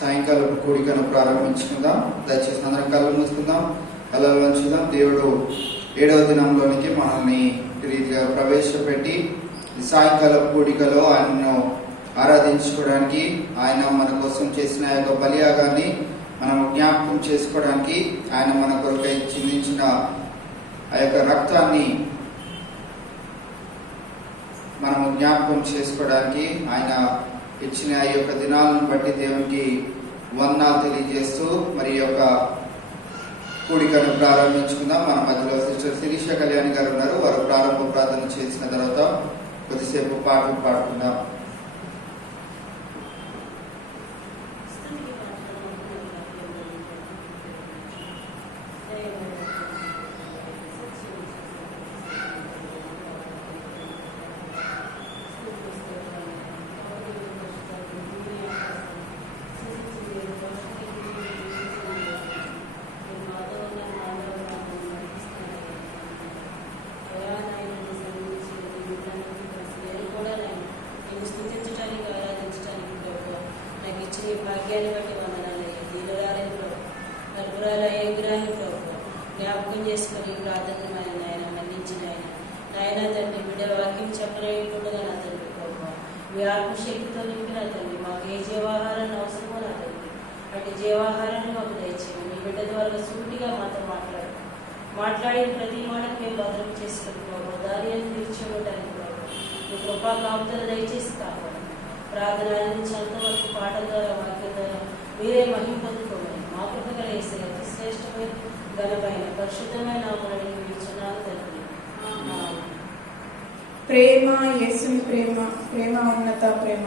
సాయంకాలం కూడికను ప్రారంభించుకుందాం. దయచేసి అందరం కళ్ళు మూసుకుందాం, కళ్ళలో ఉంచుదాం. దేవుడు 7వ దినంలోనికి మనల్ని రీతిగా ప్రవేశపెట్టి ఈ సాయంకాలం కూడికలో ఆయనను ఆరాధించుకోవడానికి, ఆయన మన కోసం చేసిన యొక్క బలియాగాన్ని మనం జ్ఞాపకం చేసుకోవడానికి, ఆయన మన కొరకై చిందించిన ఆ యొక్క రక్తాన్ని మనము జ్ఞాపకం చేసుకోవడానికి, ఆయన ఇచ్చిన ఈ యొక్క దినాలను బట్టి దేవునికి వందనాలు తెలియజేస్తూ మరి యొక్క కూడికను ప్రారంభించుకుందాం. మన మధ్యలో సిస్టర్ శిరీష కళ్యాణి గారు ఉన్నారు. వారు ప్రారంభ ప్రార్థన చేసిన తర్వాత కొద్దిసేపు పాటలు పాడుకుందాం. భాగ్యాన్ని బట్టి వందనాలు. జ్ఞాపకం చేసుకుని ప్రార్థనమైన నాయన మన్నించిన నాయన తండ్రి బిడ్డ వాక్యం చెప్పలేకుండా నా తండ్రి ప్రభావ మీ ఆత్మశక్తితో నింపిన తండ్రి మాకు ఏ జీవాహారాన్ని అవసరమో నా తండ్రి అటు జీవాహారాన్ని మాకు దయచేయండి. మీ బిడ్డ ద్వారా సూటిగా మాతో మాట్లాడిన ప్రతి మాటకు మేము భద్రం చేసుకుని ప్రభావ దారి అని తీర్చుకోవడానికి ప్రభావ మీ కృపా కాపుదల దయచేసి కాపాడు. ప్రార్థన నుంచి అంతవరకు పాటల ద్వారా వాక్యం ద్వారా మీరే మహిమ పొందుకోవాలి. మా కృపగల యేసే అతి శ్రేష్టమైన ఘనమైన పరిశుద్ధమైన నామమున పిలుచున్నాను తండ్రి. ప్రేమ యేసుని ప్రేమ, ప్రేమ ఉన్నత ప్రేమ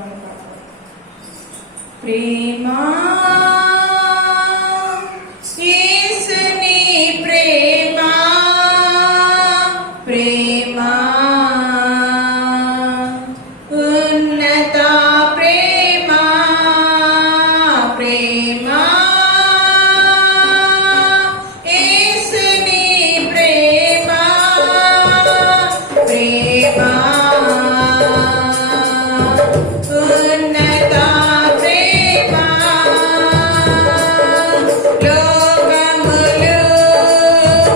ప్రేమ యేసుని ప్రేమ, ప్రేమ ఉన్నత ప్రేమ, ప్రేమ యేసుని ప్రేమ, ప్రేమ ఉన్నత ప్రేమ లోకములు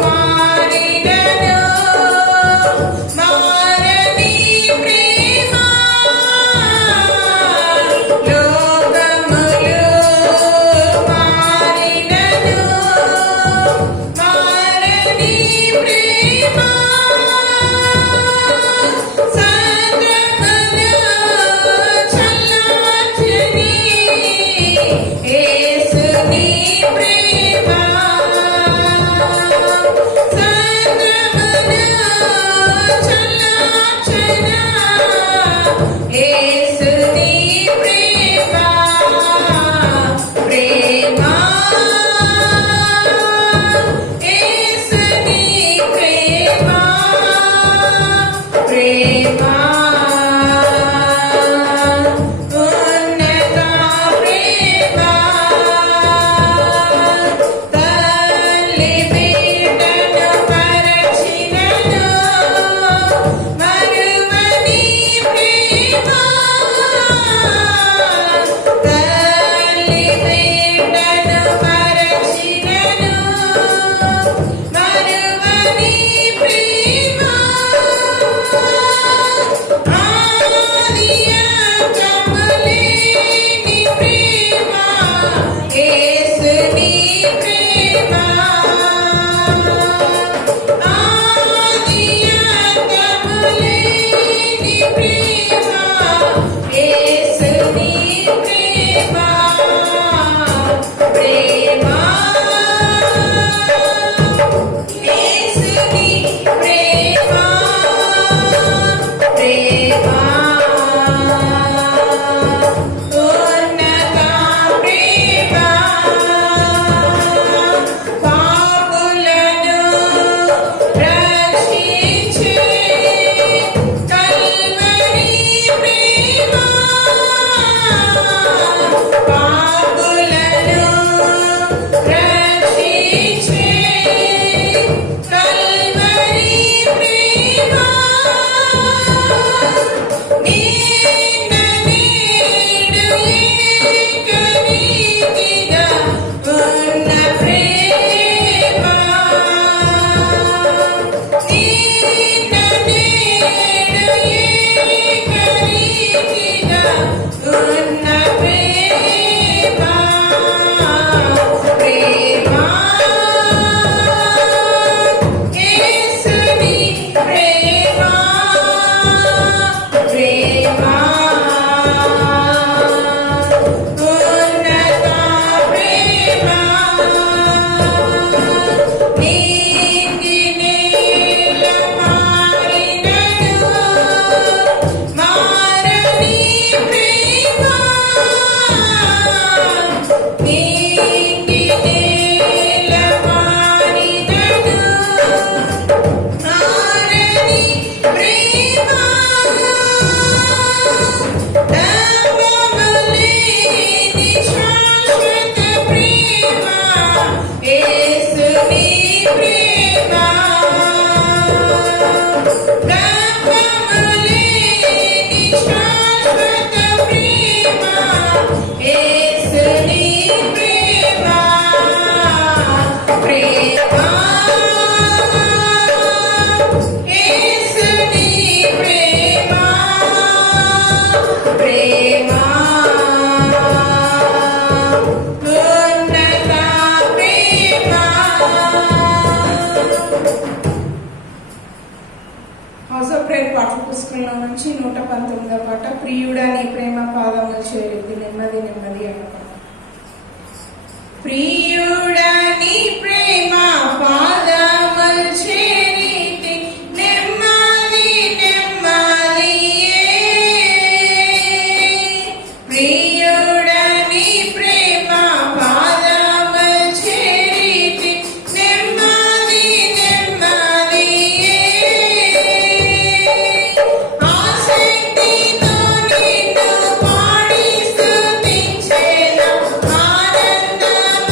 మారినను మా పాటల పుస్తకంలో నుంచి 119వ పాట, ప్రియుడా నీ ప్రేమ పాదములు చేరింది నెమ్మది నెమ్మది అన్నమాట. ప్రియుడా నీ ప్రేమ పాదములు చేరింది నెమ్మది నెమ్మదియే. ప్రియుడా నీ ప్రేమ పాదములు చేరింది నెమ్మది నెమ్మదియే. ఆసక్తితో నిన్ను పాడి స్తుతించెదా, ఆనందమే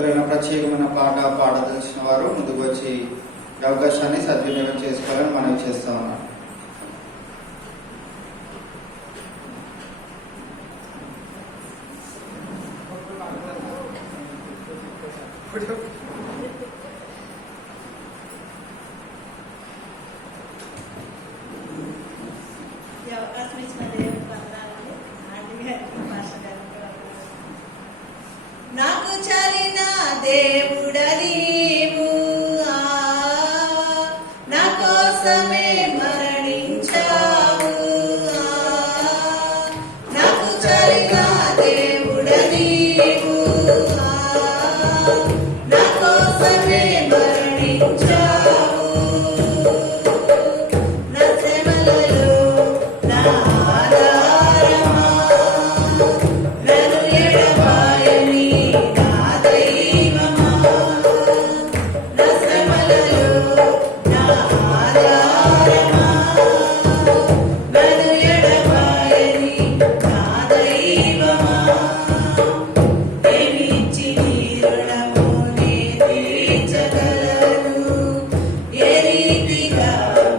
ఎవరైనా ప్రత్యేకమైన పాట పాడదలిచిన వారు ముందుకు వచ్చి ఈ అవకాశాన్ని సద్వినియోగం చేసుకోవాలని మనవి చేస్తా ఉన్నాం. ఈ అవకాశం ఇచ్చిన దేవుని వందనాలు. ఆంటీ గారికి, పాస్టర్ గారికి వందనాలు. నాకు చలిన దేవుడ నీవు, నా కోసమే మరణించావు. నాకు చలిన దేవుడ నీవు, నా కోసమే మరణించావు. నా శ్రమలలో నా ఆధారమా, నన్ను ఎడబాయని నా దైవమా. నా శ్రమలలో నా ఆధారమా, నన్ను ఎడబాయని నా దైవమా. ఏమిచ్చి నీ రుణము నే తీర్చగలను, ఏ రీతిగా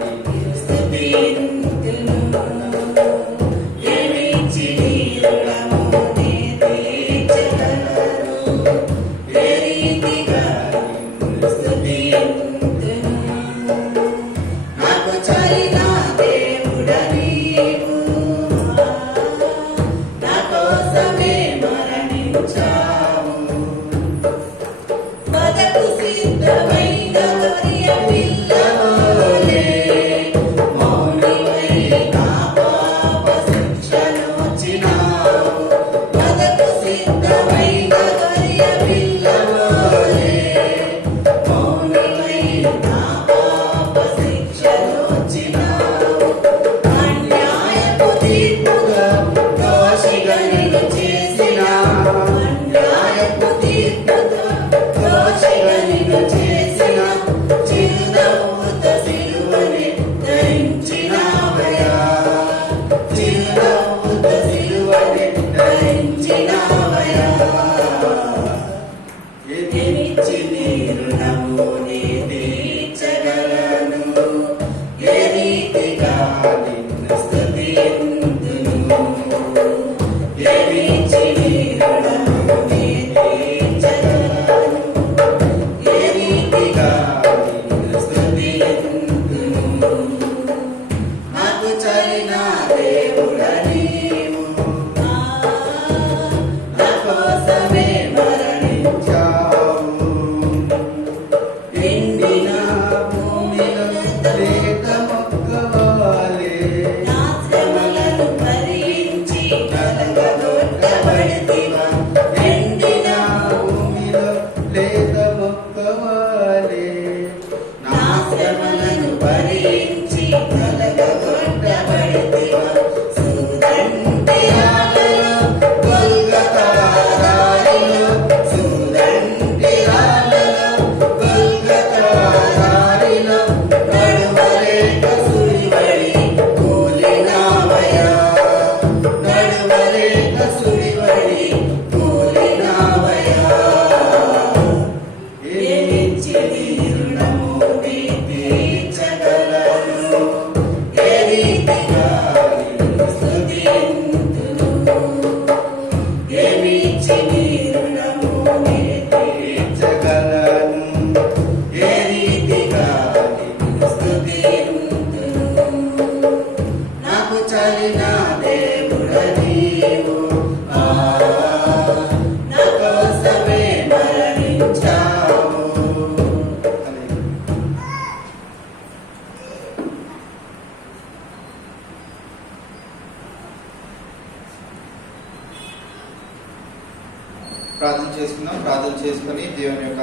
నిన్ను స్తుతింతును. ఏమిచ్చి నీ రుణము నే తీర్చగలను, ఏ రీతిగా నిన్ను స్తుతింతును. నాకు చలిన దేవుడ నీవు, నా కోసమే మరణించావు. వదకు సిద్ధమైన గొర్రె పిల్లవలే, మౌనివై నా పాప శిక్షనొచ్చినావు. వదకు సిద్ధమైన గొర్రె పిల్లవలే, మౌనివై నా పాప శిక్షనొచ్చినావు. అన్యాయపు తీర్పుగా దోషిగా నిన్ను చేసినావు. అన్యాయపు తీర్పుగా దోషిగా నిన్ను చేసిన చిరునవ్వుత సిలువని ధరించినావయ్యా. చిరునవ్వుత సిలువని ధరించినావయ్యా. ఏమిచ్చి నీ రుణము నే తీర్చగలను, ఏ రీతిగా నిన్ను స్తుతింతును. ఏమిచ్చి నీ రుణము నే తీర్చగలను, ఏ రీతిగా నిన్ను స్తుతింతును. నాకు చలిన దేవుడ నీవు, నా కోసమే మరణించావు. ఎండిన భూమిలో లేత మొక్కవాలే, నా శ్రమలను భరించి నలగగొట్టబడితివా. ఎండిన భూమిలో లేత మొక్కవాలే, నా శ్రమలను భరించి నలగగొట్టబడితివా. సూదంటి రాళ్ళలో గొల్గొతా దారిలో, సూదంటి రాళ్ళలో గొల్గొతా దారిలో, నడువలేక సుడివడి కూలినావయ్యా. నడువలేక సుడివడి కూలినావయ్యా. ఏమిచ్చి నీ రుణము నే తీర్చగలను, ఏ రీతిగా నిన్ను స్తుతింతును. ఏమిచ్చి నీ రుణము నే తీర్చగలను, ఏ రీతిగా నిన్ను స్తుతింతును. నాకు చలిన దేవుడ నీవు, నా కోసమే మరణించావు. ప్రార్థన చేసుకుందాం. ప్రార్థన చేసుకుని దేవుని యొక్క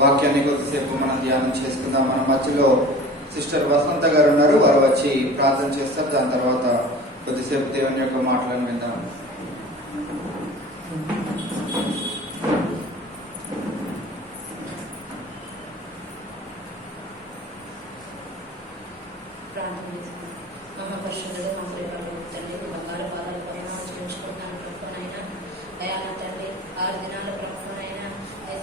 వాక్యాన్ని కొద్దిసేపు మనం ధ్యానం చేసుకుందాం. మన మధ్యలో సిస్టర్ వసంత గారు ఉన్నారు, వారు వచ్చి ప్రార్థన చేస్తారు. దాని తర్వాత కొద్దిసేపు దేవుని యొక్క మాటలను విందాం. మహాపరిషుద్ధుడు మా ప్రియ తండ్రి, బంగారు పాదాల పైన ఉంచుకుంటున్నాను ప్రభునైనా. దయాన తండ్రి, 6 దినాల ప్రభునైనా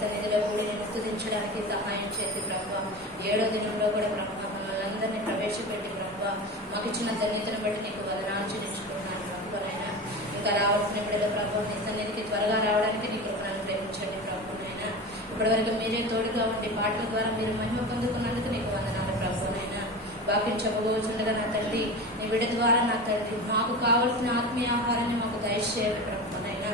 సన్నిధిలో కూడి నేను స్తుతించడానికి సహాయం చేసి ప్రభావ 7వ దినంలో కూడా ప్రభావ మమ్మల్ని అందరినీ ప్రవేశపెట్టి ప్రభావ మాకు ఇచ్చిన ధన్యతను బట్టి నీకు వదనాలు చెల్లించుకున్నాను ప్రభువైనా. ఇంకా రావాల్సిన బిడ్డల ప్రభావ నీ సన్నిధికి త్వరగా రావడానికి నీ కృపను ప్రేమించండి ప్రభువైనా. ఇప్పటి వరకు మీరే తోడుగా ఉండి పాటల ద్వారా మీరు మహిమ పొందుకున్నందుకు నీకు వందనాలు ప్రభువైనా. వాక్యం చెప్పబోతుండగా నా తండ్రి నీ బిడ్డ ద్వారా నా తండ్రి మాకు కావలసిన ఆత్మీయ ఆహారాన్ని మాకు దయచేయాలి ప్రభువైనా.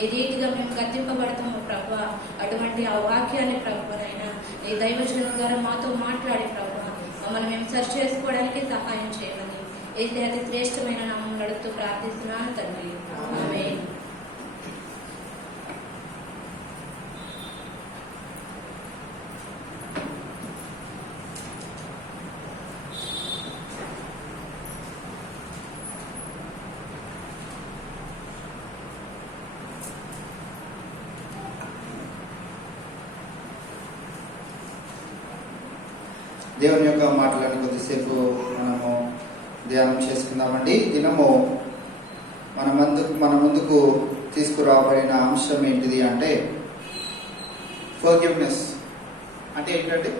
ఏ రీతిగా మేము గద్దింపబడతాము ప్రభా అటువంటి ఆ వాక్యాన్ని ప్రభువైనా నీ దైవజనం ద్వారా మాతో మాట్లాడే ప్రభా మమ్మల్ని మేము సరి చేసుకోవడానికి సహాయం చేయమని ఏది అతి శ్రేష్టమైన నామం నడుస్తూ ప్రార్థిస్తున్నాను తండ్రి. ఆమేన్. దేవుని యొక్క మాటలను కొద్దిసేపు మనము ధ్యానం చేసుకుందామండి. దినము మన ముందుకు తీసుకురాబడిన అంశం ఏంటిది అంటే ఫర్గివ్నెస్ అంటే ఏంటండి?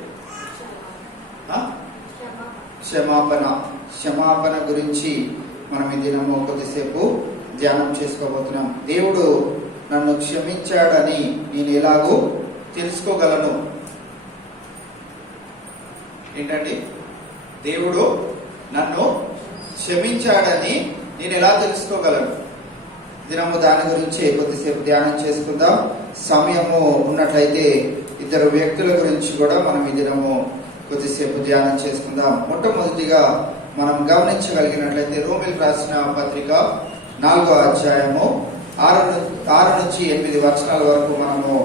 క్షమాపణ గురించి మనం ఈ దినము కొద్దిసేపు ధ్యానం చేసుకోబోతున్నాం. దేవుడు నన్ను క్షమించాడని నేను ఎలాగో తెలుసుకోగలను. ఏంటండి? దేవుడు నన్ను క్షమించాడని నేను ఎలా తెలుసుకోగలను? దినము దాని గురించి కొద్దిసేపు ధ్యానం చేసుకుందాం. సమయము ఉన్నట్లయితే ఇద్దరు వ్యక్తుల గురించి కూడా మనం ఈ దినము కొద్దిసేపు ధ్యానం చేసుకుందాం. మొట్టమొదటిగా మనం గమనించగలిగినట్లయితే రోమిలకు రాసిన పత్రిక 4వ అధ్యాయము 6 నుంచి 8 వచనాల వరకు మనము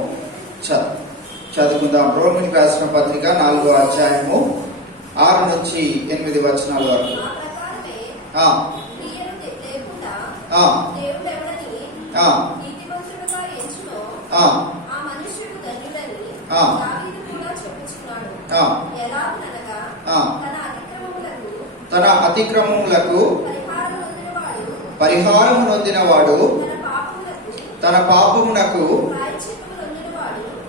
చదువుకుందాం. రోమిలకు రాసిన పత్రిక 4వ అధ్యాయము 6 నుంచి 8 వచనాల వరకు. తన అతిక్రమములకు పరిహారము నొందినవాడు తన పాపమునకు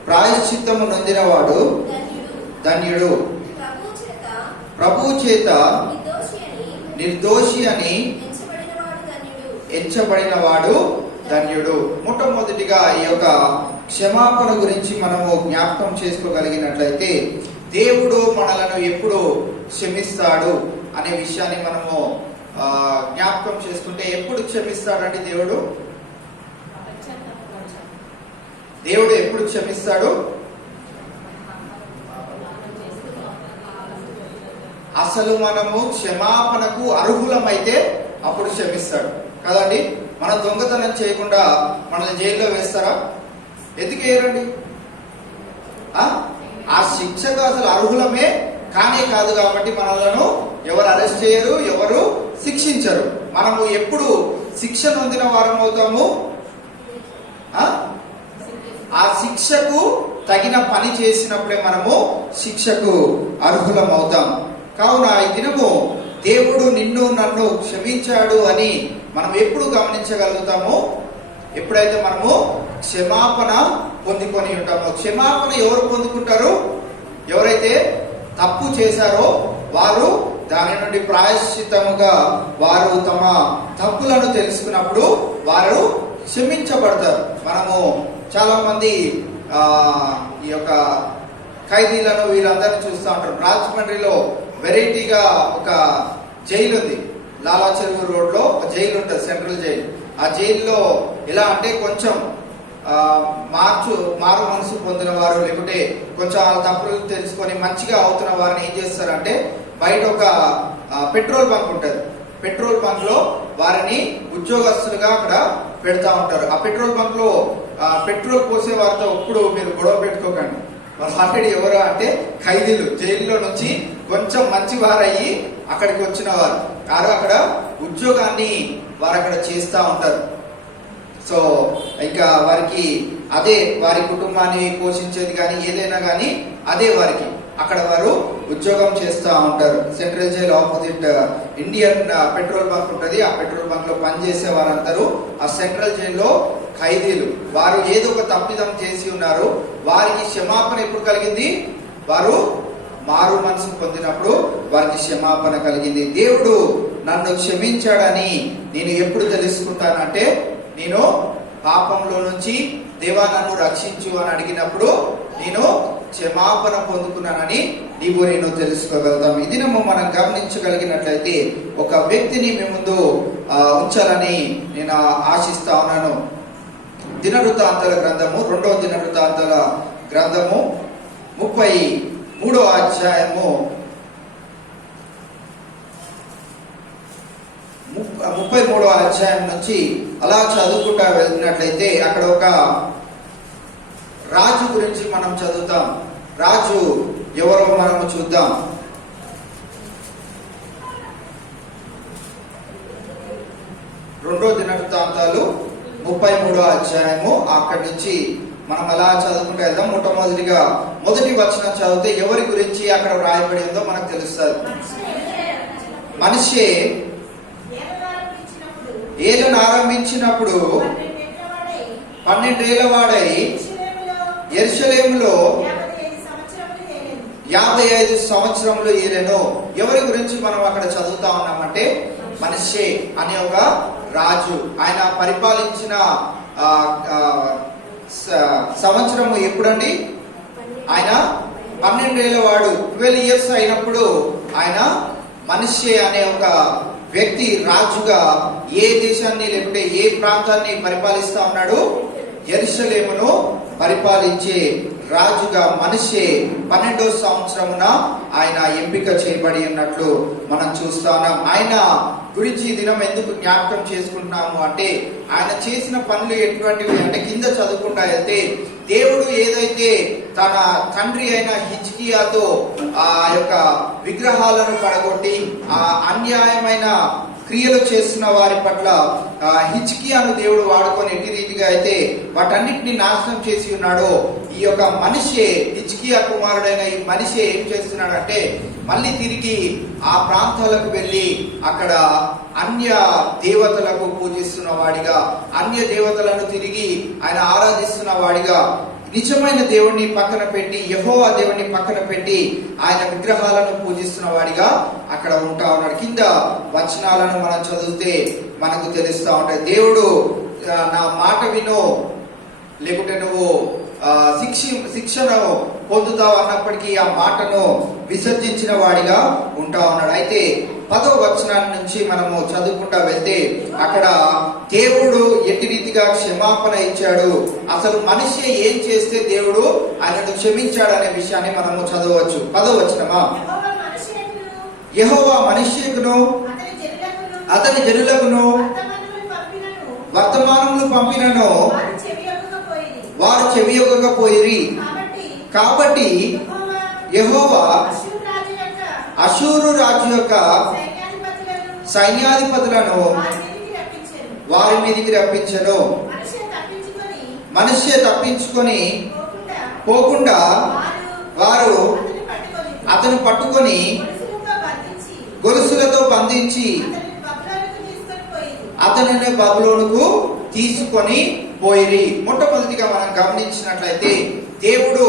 ప్రాయశ్చిత్తము నొందినవాడు ధన్యుడు. ప్రభువు చేత నిర్దోషి అని ఎంచబడినవాడు ధన్యుడు. మొట్టమొదటిగా ఈ యొక్క క్షమాపణ గురించి మనము జ్ఞాపకం చేసుకోగలిగినట్లయితే దేవుడు మనలను ఎప్పుడు క్షమిస్తాడు అనే విషయాన్ని మనము జ్ఞాపకం చేసుకుంటే, ఎప్పుడు క్షమిస్తాడండి దేవుడు? దేవుడు ఎప్పుడు క్షమిస్తాడు? అసలు మనము క్షమాపణకు అర్హులమైతే అప్పుడు క్షమిస్తాడు కదండి. మన దొంగతనం చేయకుండా మనల్ని జైల్లో వేస్తారా? ఎందుకు వేయరండి? ఆ శిక్షకు అసలు అర్హులమే కానే కాదు కాబట్టి మనలను ఎవరు అరెస్ట్ చేయరు, ఎవరు శిక్షించరు. మనము ఎప్పుడు శిక్ష నొందిన వారం అవుతాము? ఆ శిక్షకు తగిన పని చేసినప్పుడే మనము శిక్షకు అర్హులం అవుతాం. కావున ఈ దినము దేవుడు నిన్ను నన్ను క్షమించాడు అని మనం ఎప్పుడు గమనించగలుగుతాము? ఎప్పుడైతే మనము క్షమాపణ పొందుకొని ఉంటామో. క్షమాపణ ఎవరు పొందుకుంటారు? ఎవరైతే తప్పు చేశారో వారు దాని నుండి ప్రాయశ్చిత్తముగా వారు తమ తప్పులను తెలుసుకున్నప్పుడు వారు క్షమించబడతారు. మనము చాలా మంది ఈ యొక్క ఖైదీలను వీరందరినీ చూస్తూ ఉంటారు. రాజమండ్రిలో వెరైటీగా ఒక జైలు ఉంది. లాలా చెరువు రోడ్లో ఒక జైలు ఉంటుంది, సెంట్రల్ జైలు. ఆ జైల్లో ఎలా అంటే కొంచెం మారు మనసు పొందిన వారు, లేకుంటే కొంచెం వాళ్ళ తప్పులు తెలుసుకొని మంచిగా అవుతున్న వారిని ఏం చేస్తారంటే, బయట ఒక పెట్రోల్ బంక్ ఉంటుంది. పెట్రోల్ బంక్ లో వారిని ఉద్యోగస్తులుగా అక్కడ పెడతా ఉంటారు. ఆ పెట్రోల్ బంక్ లో పెట్రోల్ పోసే వారితో ఎప్పుడు మీరు గొడవ పెట్టుకోకండి. వాళ్ళు ఆల్రెడీ ఎవరు అంటే ఖైదీలు, జైల్లో నుంచి కొంచెం మంచి వారయ్యి అక్కడికి వచ్చిన వారు. అక్కడ ఉద్యోగాన్ని వారు అక్కడ చేస్తూ ఉంటారు. సో ఇంకా వారికి అదే వారి కుటుంబాన్ని పోషించేది కానీ ఏదైనా కానీ అదే వారికి. అక్కడ వారు ఉద్యోగం చేస్తూ ఉంటారు. Central jail opposite Indian petrol bunk ఉంటుంది. ఆ పెట్రోల్ బంక్ లో పనిచేసే వారందరూ ఆ సెంట్రల్ జైల్లో ఖైదీలు. వారు ఏదో ఒక తప్పిదం చేసి ఉన్నారు. వారికి క్షమాపణ ఎప్పుడు కలిగింది? వారు మారు మనసు పొందినప్పుడు వారికి క్షమాపణ కలిగింది. దేవుడు నన్ను క్షమించాడని నేను ఎప్పుడు తెలుసుకుంటానంటే, నేను పాపంలో నుంచి దేవా నన్ను రక్షించు అని అడిగినప్పుడు నేను క్షమాపణ పొందుకున్నానని నేను తెలుసుకోగలుగుతాం. ఇది మనం గమనించగలిగినట్లయితే ఒక వ్యక్తిని మీ ముందు ఉంచాలని నేను ఆశిస్తా ఉన్నాను. దినవృత్తాంతాల గ్రంథము, 2వ దినవృత్తాంతాల గ్రంథము 33వ అధ్యాయము 33వ అధ్యాయం నుంచి అలా చదువుకుంటా వెళ్తున్నట్లయితే అక్కడ ఒక రాజు గురించి మనం చదువుతాం. రాజు ఎవరో మనము చూద్దాం. 2వ దినవృత్తాంతాలు 33వ అధ్యాయము అక్కడి నుంచి మనం అలా చదువుకుంటూ వెళ్దాం. మొట్టమొదటిగా 1వ వచనం చదివితే ఎవరి గురించి అక్కడ రాయబడి ఉందో మనకు తెలుస్తుంది. మనిషి ఏలును ఆరంభించినప్పుడు 12 ఏళ్ల వాడై యెరూషలేములో 55 సంవత్సరములు ఏలెను. ఎవరి గురించి మనం అక్కడ చదువుతా ఉన్నామంటే, మనిషి అనే ఒక రాజు. ఆయన పరిపాలించిన సంవత్సరము ఎప్పుడండి? ఆయన 12 ఏళ్ల వాడు, 12 ఇయర్స్ అయినప్పుడు ఆయన మనిషి అనే ఒక వ్యక్తి రాజుగా ఏ దేశాన్ని లేకుంటే ఏ ప్రాంతాన్ని పరిపాలిస్తా ఉన్నాడు? యెరూషలేమును పరిపాలించే రాజుగా మనిషి 12వ సంవత్సరమున ఆయన ఎంపిక చేయబడి ఉన్నట్లు మనం చూస్తా ఉన్నాం. ఆయన గురించి ఈ దినం ఎందుకు జ్ఞాపకం చేసుకుంటున్నాము అంటే, ఆయన చేసిన పనులు ఎటువంటివి అంటే, కింద చదువుకుంటా వెళ్తే దేవుడు ఏదైతే తన తండ్రి అయిన హిజ్కియాతో ఆ యొక్క విగ్రహాలను పడగొట్టి ఆ అన్యాయమైన క్రియలు చేస్తున్న వారి పట్ల హిజ్కియాను దేవుడు వాడుకొని ఎట్టి రీతిగా అయితే వాటన్నిటిని నాశనం చేసి ఉన్నాడో, ఈ యొక్క మనిషి హిజ్కియా కుమారుడైన ఈ మనిషి ఏం చేస్తున్నాడంటే, మళ్ళీ తిరిగి ఆ ప్రాంతాలకు వెళ్ళి అక్కడ అన్య దేవతలకు పూజిస్తున్న వాడిగా, అన్య దేవతలను తిరిగి ఆయన ఆరాధిస్తున్న వాడిగా, నిజమైన దేవుణ్ణి పక్కన పెట్టి యెహోవా దేవుణ్ణి పక్కన పెట్టి ఆయన విగ్రహాలను పూజిస్తున్న వాడిగా అక్కడ ఉంటా ఉన్నాడు. కింద వచనాలను మనం చదివితే మనకు తెలుస్తా ఉంటాయి. దేవుడు నా మాట విను, లేకుంటే నువ్వు శిక్షను పొందుతావు అన్నప్పటికీ ఆ మాటను విసర్జించిన వాడిగా ఉంటా ఉన్నాడు. అయితే 10వ వచనం నుంచి మనము చదువుకుంటా వెళ్తే అక్కడ దేవుడు ఎట్టి రీతిగా క్షమాపణ ఇచ్చాడు, అసలు మనిషి ఏం చేస్తే దేవుడు ఆయనను క్షమించాడు అనే విషయాన్ని మనము చదవచ్చు. 10వ వచనమా, యెహోవా మనిషికును అతని జనులకును వర్తమానములు పంపినను వారు చెవియొగ్గకపోయిరి. కాబట్టి యెహోవా అషూరు రాజు యొక్క సైన్యాధిపతులను వారి మీదికి రప్పించెను. మనిషి తప్పించుకొని పోకుండా వారు అతను పట్టుకొని గొలుసులతో బంధించి అతనిని బబులోనుకు తీసుకొని పోయిరి. మొట్టమొదటిగా మనం గమనించినట్లయితే దేవుడు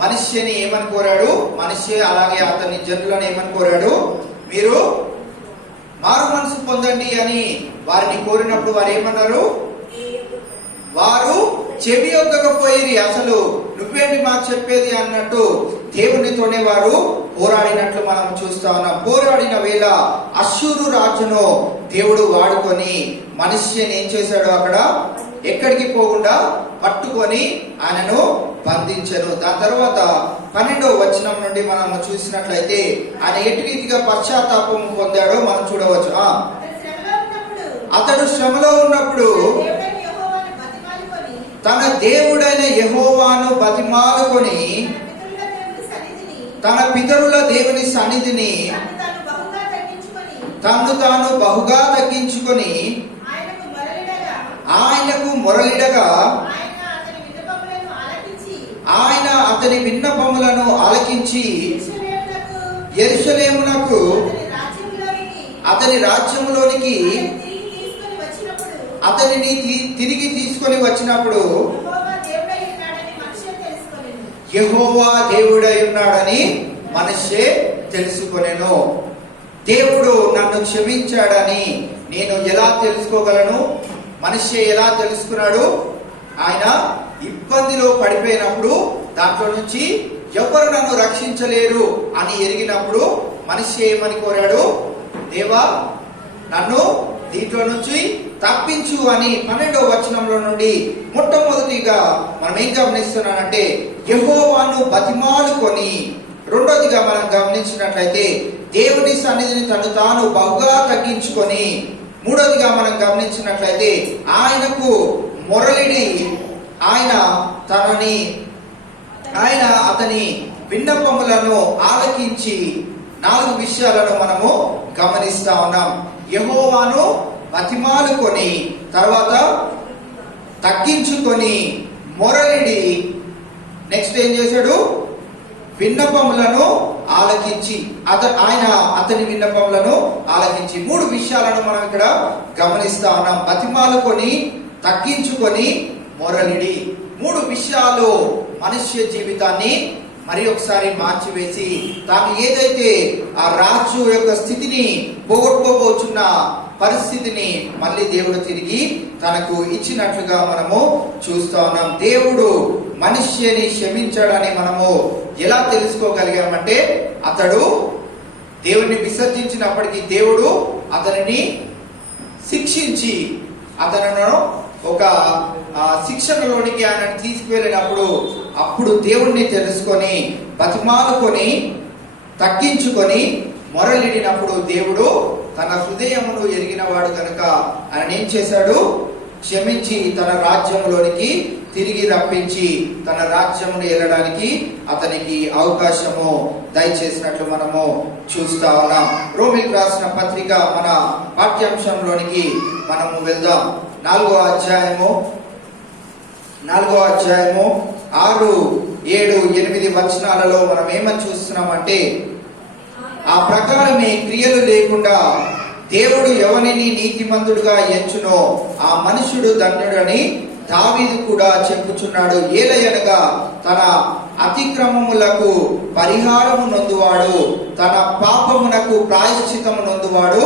మనిషిని ఏమని కోరాడు? మనిషి అలాగే అతని జనులను ఏమని కోరాడు? మీరు మారు మనసు పొందండి అని వారిని కోరినప్పుడు వారు ఏమన్నారు? వారు చెవి ఒగ్గకపోయిరి. అసలు నువ్వేంటి మాకు చెప్పేది అన్నట్టు దేవునితోనే వారు పోరాడినట్లు మనం చూస్తా ఉన్నాం. పోరాడిన వేళ అష్షూరు రాజును దేవుడు వాడుకొని మనిషిని ఏం చేశాడు? అక్కడ ఎక్కడికి పోకుండా పట్టుకొని ఆయనను బంధించను. దాని తర్వాత 12వ వచనం నుండి మనం చూసినట్లయితే ఆయన ఎట్టి రీతిగా పశ్చాత్తాపం పొందాడో మనం చూడవచ్చు. అతడు శ్రమలో ఉన్నప్పుడు తన దేవుడైన యెహోవాను బతిమాలుకొని తన పితరుల దేవుని సన్నిధిని తను తాను బహుగా తగ్గించుకొని ఆయనకు మొరలిడగా ఆయన అతని విన్నపములను ఆలకించి యెరూషలేమునకు యెరూషలేమునకు అతని రాజ్యములోనికి అతనిని తిరిగి తీసుకొని వచ్చినప్పుడు యెహోవా దేవుడై ఉన్నాడని మనష్షే తెలుసుకొనెను. దేవుడు నన్ను క్షమించాడని నేను ఎలా తెలుసుకోగలను? మనష్షే ఎలా తెలుసుకున్నాడు? ఆయన ఇబ్బందిలో పడిపోయినప్పుడు దాంట్లో నుంచి ఎవరు నన్ను రక్షించలేరు అని ఎరిగినప్పుడు మనష్షే ఏమని కోరాడు? దేవా, నన్ను దీంట్లో నుంచి తప్పించు అని 12వ వచనంలో నుండి మొట్టమొదటిగా మనం ఏం గమనిస్తున్నానంటే యెహోవాను బతిమాలుకొని, రెండోదిగా మనం గమనించినట్లయితే దేవుని సన్నిధిని తను తాను బహుగా తగ్గించుకొని, మూడోదిగా మనం గమనించినట్లయితే ఆయనకు మొరలిడి ఆయన అతని విన్నపములను ఆలకించి 4 విషయాలను మనము గమనిస్తా ఉన్నాం. యెహోవాను బతిమాలుకొని, తర్వాత తగ్గించుకొని, మొరలిడి, నెక్స్ట్ ఏం చేశాడు? విన్నపములను ఆలకించి, ఆయన అతని విన్నపములను ఆలకించి. 3 విషయాలను మనం ఇక్కడ గమనిస్తా ఉన్నాం. బతిమాలుకొని, తగ్గించుకొని, మొరలిడి. 3 విషయాలు మనుష్య జీవితాన్ని మరి ఒకసారి మార్చివేసి తాను ఏదైతే ఆ రాజు యొక్క స్థితిని పోగొట్టుకోబోతున్న పరిస్థితిని మళ్ళీ దేవుడు తిరిగి తనకు ఇచ్చినట్లుగా మనము చూస్తా ఉన్నాం. దేవుడు మనిషిని క్షమించాడని మనము ఎలా తెలుసుకోగలిగామంటే, అతడు దేవుణ్ణి విసర్జించినప్పటికీ దేవుడు అతనిని శిక్షించి అతను ఒక శిక్షణలోనికి ఆయనను తీసుకువెళ్ళినప్పుడు అప్పుడు దేవుణ్ణి తెలుసుకొని, బతిమాలుకొని, తగ్గించుకొని, మొరలిడినప్పుడు దేవుడు తన హృదయమును ఎరిగినవాడు కనుక ఆయన ఏం చేశాడు? క్షమించి తన రాజ్యంలోనికి తిరిగి రప్పించి తన రాజ్యమును ఏలడానికి అతనికి అవకాశము దయచేసినట్లు మనము చూస్తా ఉన్నాం. రోమిలకు రాసిన పత్రిక మన పాఠ్యాంశంలోనికి మనము వెళ్దాం. 4వ అధ్యాయము 6, 7, 8 వచనాలలో మనం ఏమని చూస్తున్నామంటే, ఆ ప్రకారమే క్రియలు లేకుండా దేవుడు ఎవరిని నీతిమంతుడుగా ఎంచునో ఆ మనుషుడు ధన్యుడని దావీదు కూడా చెప్పుచున్నాడు. ఏలయనగా తన అతిక్రమములకు పరిహారము నొందువాడు, తన పాపమునకు ప్రాయశ్చితము నొందువాడు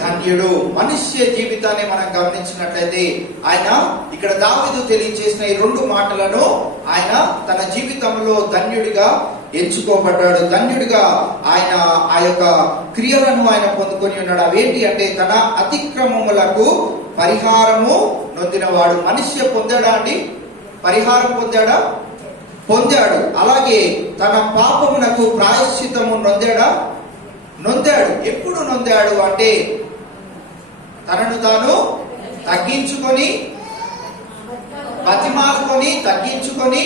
ధన్యుడు. మనుష్య జీవితాన్ని మనం గమనించినట్లయితే ఆయన ఇక్కడ దావీదు తెలియజేసిన ఈ 2 మాటలను ఆయన తన జీవితంలో ధన్యుడిగా ఎంచుకోబడ్డాడు. ధన్యుడిగా ఆయన ఆ యొక్క క్రియలను ఆయన పొందుకొని ఉన్నాడు. అవేంటి అంటే, తన అతిక్రమములకు పరిహారము నొందినవాడు. మనుష్య పొందాడా అండి? పరిహారం పొందాడా? పొందాడు. అలాగే తన పాపమునకు ప్రాయశ్చితము నొందాడు. ఎప్పుడు నొందాడు అంటే, తనను తాను తగ్గించుకొని, బతిమాలుకొని, తగ్గించుకొని,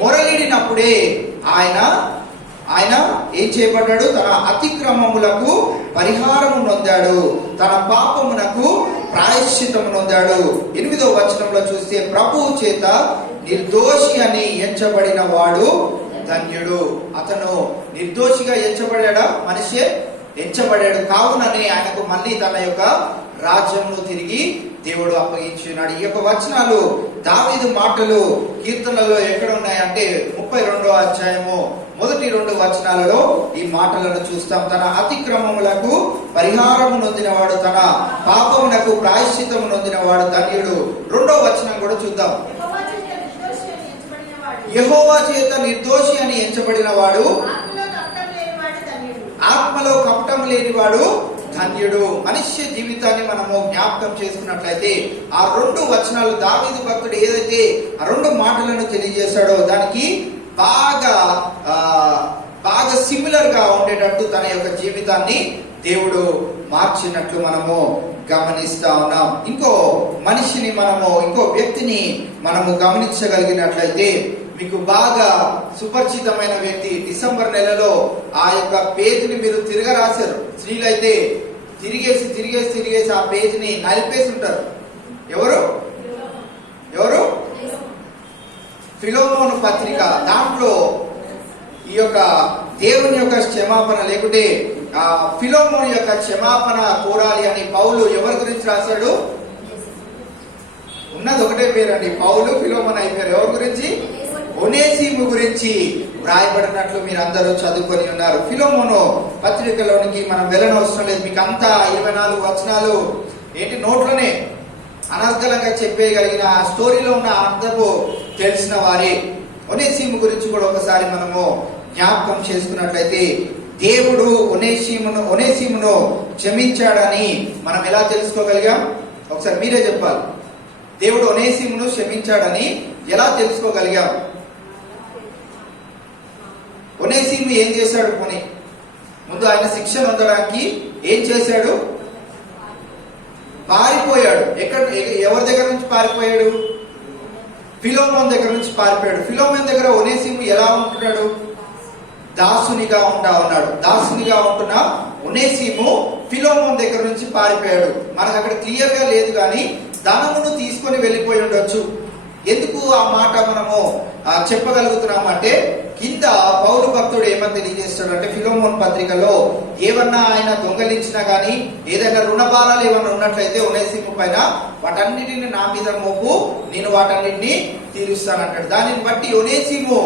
మొరలిడినప్పుడే ఆయన ఏం చేయబడ్డాడు? తన అతిక్రమములకు పరిహారము నొందాడు, తన పాపమునకు ప్రాయశ్చితము నొందాడు. 8వ వచనంలో చూస్తే, ప్రభువు చేత నిర్దోషి అని ఎంచబడిన వాడు ధన్యుడు. అతను నిర్దోషిగా ఎంచబడాడా? మనిషే ఎంచబడాడు. కావుననే ఆయనకు మళ్ళీ తన యొక్క రాజ్యమును తిరిగి దేవుడు అప్పగించున్నాడు. ఈ యొక్క వచనాలు దావీదు మాటలు కీర్తనలలో ఎక్కడ ఉన్నాయంటే 32వ అధ్యాయము 1-2 వచనాలలో ఈ మాటలను చూస్తాం. తన అతిక్రమములకు పరిహారము నొందినవాడు, తన పాపమునకు ప్రాయశ్చితము నొందినవాడు ధన్యుడు. 2వ వచనం కూడా చూద్దాం. యెహోవా చేత నిర్దోషి అని ఎంచబడిన వాడు, ఆత్మలో కపటం లేనివాడు ధన్యుడు. మనుష్య జీవితాన్ని మనము జ్ఞాపకం చేసుకున్నట్లయితే ఆ 2 వచనాలు దావీదు భక్తుడు ఏదైతే ఆ 2 మాటలను తెలియజేశాడో దానికి బాగా సిమిలర్ గా ఉండేటట్టు తన యొక్క జీవితాన్ని దేవుడు మార్చినట్లు మనము గమనిస్తా ఉన్నాం. ఇంకో వ్యక్తిని మనము గమనించగలిగినట్లయితే, మీకు బాగా సుపరిచితమైన వ్యక్తి, డిసెంబర్ నెలలో ఆ యొక్క పేజీని మీరు తిరగరాశారు. స్త్రీలైతే తిరిగేసి ఆ పేజీని నలిపేసి ఉంటారు. ఎవరు ఫిలోమోను పత్రిక, దాంట్లో ఈ యొక్క దేవుని యొక్క క్షమాపణ లేకుంటే ఫిలోమోను యొక్క క్షమాపణ కోరాలి అని పౌలు ఎవరి గురించి రాశాడు? ఉన్నది ఒకటే పేరండి, పౌలు ఫిలోమోను అయిపోయారు. ఎవరి గురించి? ఒనేసిము గురించి వ్రాయబడినట్లు మీరు అందరూ చదువుకొని ఉన్నారు. ఫిలోమోను పత్రికలోనికి మనం వెళ్ళనవసరం లేదు. మీకు అంతా 24 వచనాలు ఏంటి నోట్లోనే అనర్గళంగా చెప్పేయగలిగిన స్టోరీలో ఉన్న అర్థము తెలిసిన వారే. ఒనేసిము గురించి కూడా ఒకసారి మనము జ్ఞాపకం చేసుకున్నట్లయితే, దేవుడు ఒనేసిమును క్షమించాడని మనం ఎలా తెలుసుకోగలిగాం? ఒకసారి మీరే చెప్పాలి. దేవుడు ఒనేసిమును క్షమించాడని ఎలా తెలుసుకోగలిగాం? ఒనేసిము ఏం చేశాడు? పోనీ ముందు ఆయన శిక్ష పొందడానికి ఏం చేశాడు? పారిపోయాడు. ఎవరి దగ్గర నుంచి పారిపోయాడు? ఫిలోమోన్ దగ్గర నుంచి పారిపోయాడు. ఫిలోమోన్ దగ్గర ఒనేసిము ఎలా ఉంటున్నాడు? దాసునిగా ఉంటా ఉన్నాడు. దాసునిగా ఉంటున్న ఒనేసిము ఫిలోమోన్ దగ్గర నుంచి పారిపోయాడు. మనకు అక్కడ క్లియర్ గా లేదు, కానీ ధనమును తీసుకొని వెళ్ళిపోయి ఉండొచ్చు. ఎందుకు ఆ మాట మనము చెప్పగలుగుతున్నామంటే, కింద పౌలు భక్తుడు ఏమని తెలియజేస్తాడు అంటే, ఫిలోమోన్ పత్రికలో ఏమన్నా ఆయన దొంగలించినా గానీ, ఏదైనా రుణభారాలు ఏమన్నా ఉన్నట్లయితే ఒనేసిము పైన, వాటన్నిటిని నా మీద మోపు, నేను వాటన్నిటిని తీరుస్తానంటాడు. దానిని బట్టి ఒనేసిము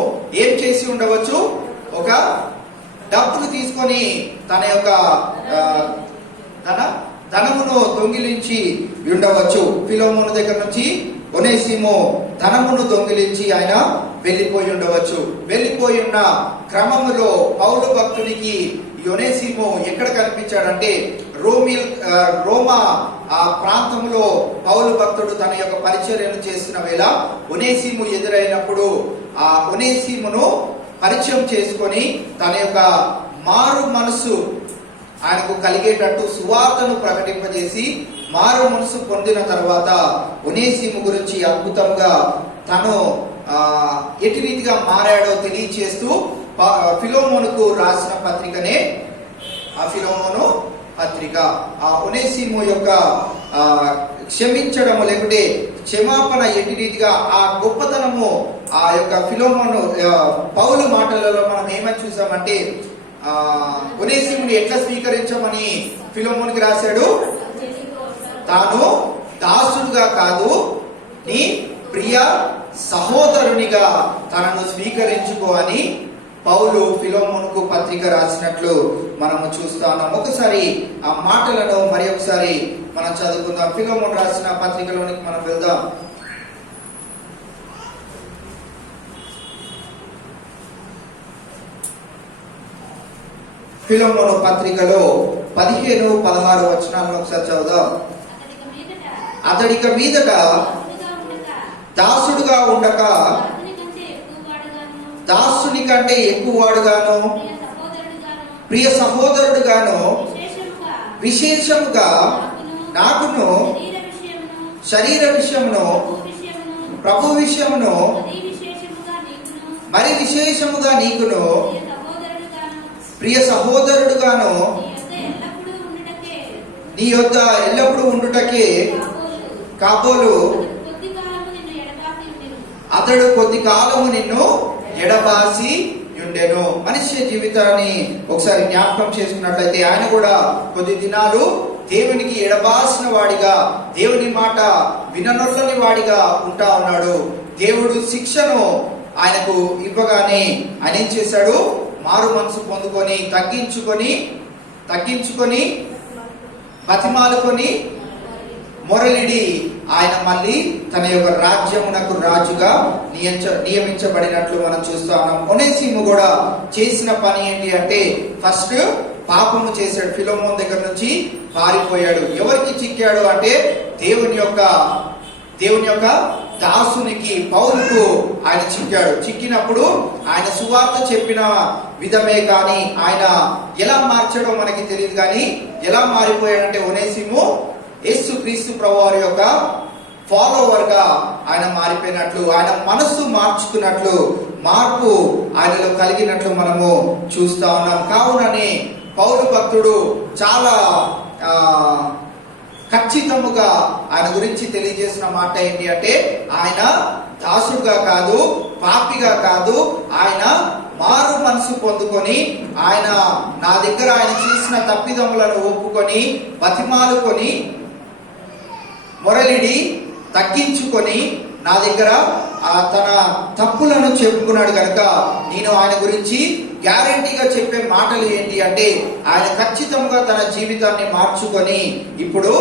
ఏం చేసి ఉండవచ్చు? ఒక డబ్బును తీసుకొని తన యొక్క ధనమును దొంగిలించి ఉండవచ్చు. ఫిలోమోను దగ్గర నుంచి ఒనేసిము ధనమును దొంగిలించి ఆయన వెళ్ళిపోయి ఉండవచ్చు. వెళ్ళిపోయి ఉన్న క్రమములో పౌలు భక్తునికి ఒనేసిము ఎక్కడ కనిపించాడంటే, రోమా ఆ ప్రాంతంలో పౌలు భక్తుడు తన యొక్క పరిచర్యను చేసిన వేళ ఒనేసిము ఎదురైనప్పుడు ఆ ఒనేసిమును పరిచయం చేసుకొని తన యొక్క మారు మనసు ఆయనకు కలిగేటట్టు సువార్తను ప్రకటింపజేసి మారు మనసు పొందిన తర్వాత ఒనేసిము గురించి అద్భుతంగా తను ఎటు రీతిగా మారాడో తెలియచేస్తూ ఫిలోమోనుకు రాసిన పత్రికనే ఆ ఫిలోమోను పత్రిక. ఆ ఒనేసిము యొక్క క్షమించడము లేకుంటే క్షమాపణ ఎటు రీతిగా ఆ గొప్పతనము ఆ యొక్క ఫిలోమోను పౌలు మాటలలో మనం ఏమని చూసామంటే, ఒనేసిముని ఎట్లా స్వీకరించమని ఫిలోమోనుకి రాశాడు? తాను దాసుడుగా కాదు, నీ ప్రియ సహోదరునిగా తనను స్వీకరించుకో అని పౌలు ఫిలోమోనుకు పత్రిక రాసినట్లు మనము చూస్తాం. ఒకసారి ఆ మాటలను మరి ఒకసారి మనం చదువుకుందాం. ఫిలోమోను రాసిన పత్రికలోనికి మనం వెళ్దాం. ఫిలోమోను పత్రికలో 15-16 వచనాలను ఒకసారి చదువుదాం. అతడిక మీదట దాసుడుగా ఉండక దాసుని కంటే ఎక్కువ వాడుగాను, ప్రియ సహోదరుడుగాను, విశేషముగా నాకును శరీర విషయమును, ప్రభు విషయమును, మరి విశేషముగా నీకును ప్రియ సహోదరుడుగాను నీ యొద్ద ఎల్లప్పుడూ ఉండుటకే కాబోలు అతడు కొద్ది కాలము నిన్ను ఎడబాసి ఉండెను. మనిషి జీవితాన్ని ఒకసారి జ్ఞాపకం చేసుకున్నట్లయితే ఆయన కూడా కొద్ది దినాలు దేవునికి ఎడబాసిన వాడిగా, దేవుని మాట విననొల్లని వాడిగా ఉంటా ఉన్నాడు. దేవుడు శిక్షను ఆయనకు ఇవ్వగానే ఆయన ఏం చేశాడు? మారు మనసు పొందుకొని తగ్గించుకొని బతిమాలుకొని మొరలిడి ఆయన మళ్ళీ తన యొక్క రాజ్యమునకు రాజుగా నియమించబడినట్లు మనం చూస్తా ఉన్నాం. ఒనేసిము కూడా చేసిన పని ఏంటి అంటే, ఫస్ట్ పాపము చేశాడు. ఫిలోమోన్ దగ్గర నుంచి పారిపోయాడు. ఎవరికి చిక్కాడు అంటే, దేవుని యొక్క దాసునికి పౌలుకు ఆయన చిక్కాడు. చిక్కినప్పుడు ఆయన సువార్త చెప్పిన విధమే కానీ ఆయన ఎలా మార్చాడో మనకి తెలియదు. కానీ ఎలా మారిపోయాడంటే, ఒనేసిము యేసు క్రీస్తు ప్రభువారి యొక్క ఫాలోవర్ గా ఆయన మారిపోయినట్లు, ఆయన మనస్సు మార్చుకున్నట్లు, మార్పు ఆయనలో కలిగినట్లు మనము చూస్తా ఉన్నాం. కావునని పౌలు భక్తుడు చాలా ఖచ్చితముగా ఆయన గురించి తెలియజేసిన మాట ఏంటి అంటే, ఆయన దాసుడుగా కాదు, పాపిగా కాదు, ఆయన మారు మనసు పొందుకొని ఆయన నా దగ్గర ఆయన చేసిన తప్పిదములను ఒప్పుకొని బతిమాలుకొని మొరలిడి తగ్గించుకొని నా దగ్గర తన తప్పులను చెప్పుకున్నాడు కనుక నేను ఆయన గురించి గ్యారంటీగా చెప్పే మాటలు ఏంటి అంటే ఆయన ఖచ్చితంగా తన జీవితాన్ని మార్చుకొని ఇప్పుడు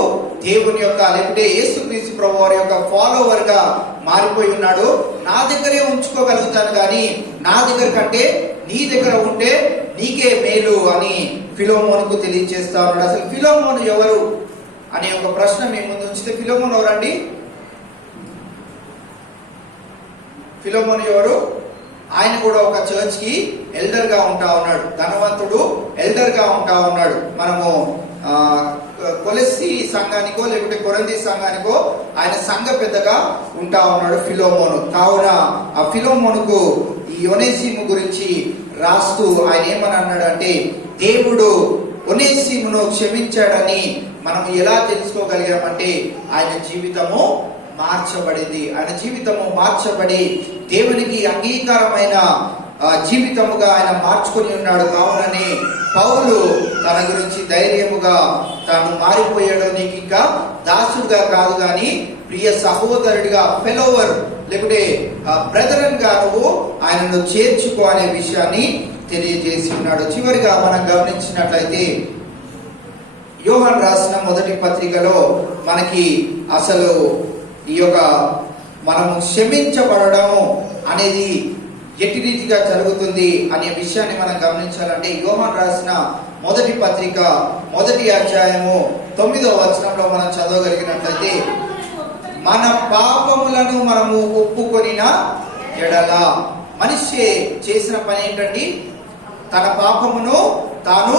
దేవుని యొక్క లేకపోతే యేసుక్రీస్తు ప్రభు వారి యొక్క ఫాలోవర్ గా మారిపోయి ఉన్నాడు. నా దగ్గరే ఉంచుకోగలుగుతాను కానీ నా దగ్గర కంటే నీ దగ్గర ఉంటే నీకే మేలు అని ఫిలోమోనుకు తెలియజేస్తా ఉన్నాడు. అసలు ఫిలోమోను ఎవరు అనే ఒక ప్రశ్న మీ ముందు ఉంచితే, ఫిలోమోను ఎవరండి? ఫిలోమోను ఎవరు? ఆయన కూడా ఒక చర్చ్ కి ఎల్డర్ గా ఉంటా ఉన్నాడు, ధనవంతుడు ఎల్డర్ గా ఉంటా ఉన్నాడు. మనము కొలెస్సి సంఘానికో లేకుంటే కొరంది సంఘానికో ఆయన సంఘ పెద్దగా ఉంటా ఉన్నాడు ఫిలోమోను. కావున ఆ ఫిలోమోనుకు ఈ ఒనేసిము గురించి రాస్తూ ఆయన ఏమని అన్నాడు అంటే, దేవుడు ఒనేసిమును క్షమించాడని మనం ఎలా తెలుసుకోగలిగామంటే ఆయన జీవితము మార్చబడింది. ఆయన జీవితము మార్చబడి దేవునికి అంగీకారమైన జీవితముగా ఆయన మార్చుకొని ఉన్నాడు. కావునని పౌలు తన గురించి ధైర్యముగా తాను మారిపోయాడు, నీకు ఇంకా దాసుడుగా కాదు కానీ ప్రియ సహోదరుడిగా, ఫెలోవర్ లేకుంటే బ్రదరన్ గా నువ్వు ఆయనను చేర్చుకో అనే విషయాన్ని తెలియజేసి ఉన్నాడు. చివరిగా మనం గమనించినట్లయితే యోహాను రాసిన మొదటి పత్రికలో మనకి అసలు ఈ యొక్క మనము క్షమించబడము అనేది ఎట్టి రీతిగా జరుగుతుంది అనే విషయాన్ని మనం గమనించాలంటే యోహాను రాసిన మొదటి పత్రిక 1వ అధ్యాయము 9వ వచనంలో మనం చదవగలిగినట్లయితే, మన పాపములను మనము ఒప్పుకొనిన ఎడల, మనిషి చేసిన పని ఏంటండి? తన పాపమును తాను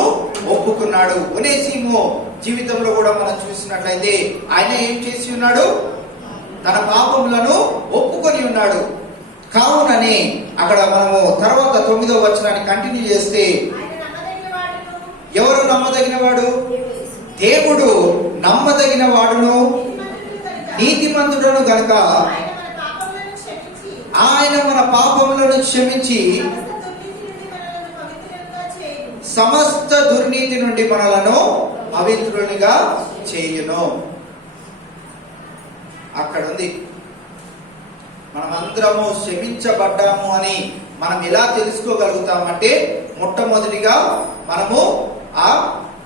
ఒప్పుకున్నాడు. ఒనేసిము జీవితంలో కూడా మనం చూసినట్లయితే ఆయన ఏం చేసి ఉన్నాడు? తన పాపములను ఒప్పుకొని ఉన్నాడు. కావునని అక్కడ మనము తర్వాత 9వ వచనాన్ని కంటిన్యూ చేస్తే, ఎవరు నమ్మదగిన వాడు? దేవుడు నమ్మదగిన వాడును నీతిమంతుడును గనుక ఆయన మన పాపములను క్షమించి సమస్త దుర్నీతి నుండి మనలను పవిత్రునిగా చేయును. అక్కడ ఉంది. మనమందరము క్షమించబడ్డాము అని మనం ఎలా తెలుసుకోగలుగుతామంటే, మొట్టమొదటిగా మనము ఆ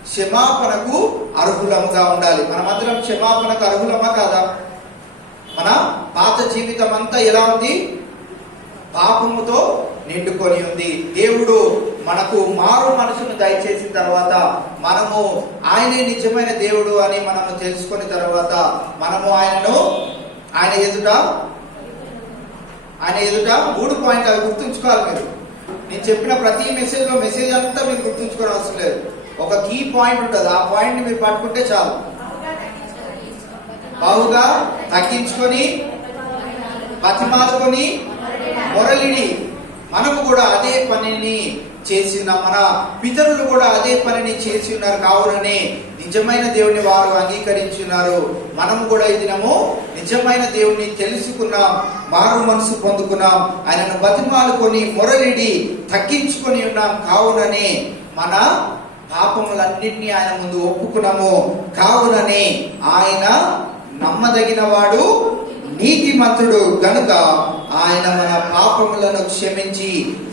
క్షమాపణకు అర్హులముగా ఉండాలి. మనమందరం క్షమాపణకు అర్హులమా కాదా? మన పాత జీవితం అంతా ఎలా ఉంది? పాపముతో నిండుకొని ఉంది. దేవుడు మనకు మారు మనసును దయచేసిన తర్వాత మనము ఆయనే నిజమైన దేవుడు అని మనము తెలుసుకున్న తర్వాత మనము ఆయన ఎదుట 3 పాయింట్లు అవి గుర్తుంచుకోవాలి. మీరు నేను చెప్పిన ప్రతి మెసేజ్ అంతా మీరు గుర్తుంచుకోవడం అవసరం లేదు. ఒక కీ పాయింట్ ఉంటుంది, ఆ పాయింట్ మీరు పట్టుకుంటే చాలు. బావుగా తగ్గించుకొని బతిమాలుకొని మొరలిడి, మనము కూడా అదే పనిని చేసిన మన పితరులు కూడా అదే పనిని చేసి ఉన్నారు. కావుననే నిజమైన దేవుని వారు అంగీకరించి ఉన్నారు. మనము కూడా ఈ దినము నిజమైన దేవుని తెలుసుకున్నాం, మారు మనసు పొందుకున్నాం, ఆయనను బతిమాలుకొని మొరలిడి తగ్గించుకొని ఉన్నాం. కావుననే మన పాపములన్నింటినీ ఆయన ముందు ఒప్పుకున్నాము. కావుననే ఆయన నమ్మదగిన వాడు నీతిమంతుడు గనుక ఆయన మన పాపములను క్షమించి